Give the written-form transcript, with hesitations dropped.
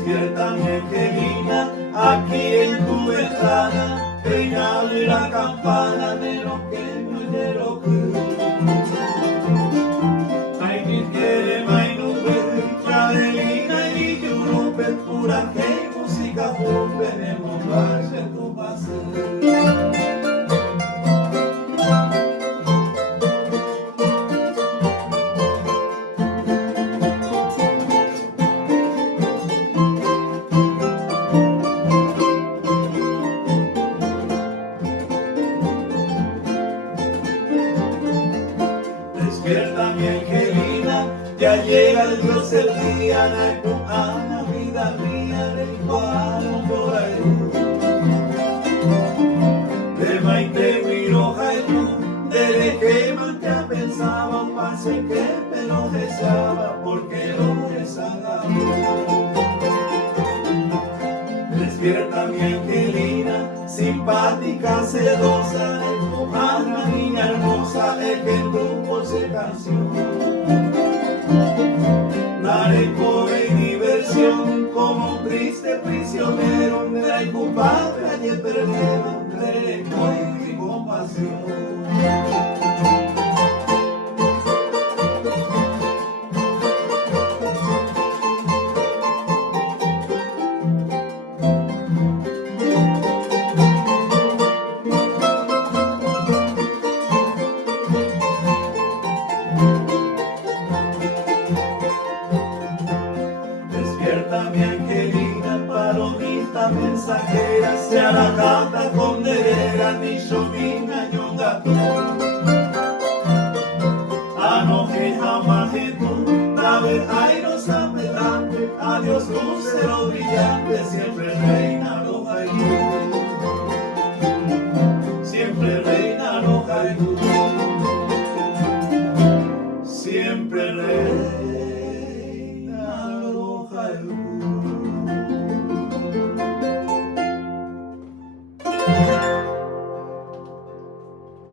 Despierta mi angelina, aquí en tu ventana, peinable la campana de lo que no es de lo que. Ay, mi quiere, mai no ve, Adelina y yo no ve, pura que música por venemos, vaya tu paseo. Despierta mi angelina, ya llega el Dios el día, Ana, vida mía, del cuadro por ahí. De maite mi hoja y tú, desde que más ya pensaba, un pase que me lo deseaba, porque lo rezagaba. Despierta mi angelina, simpática, sedosa, Ana, niña hermosa, es que en tu voz se canción. Daré pobre y diversión, como un triste prisionero, de la culpable ayer perdida, de y compasión. Despierta mi angelina, palomita mensajera, sea la gata condenera, ni yo ni ayuda tú. Anoje jamás en tú, nave airosa pelante, adiós lucero brillante, siempre rey.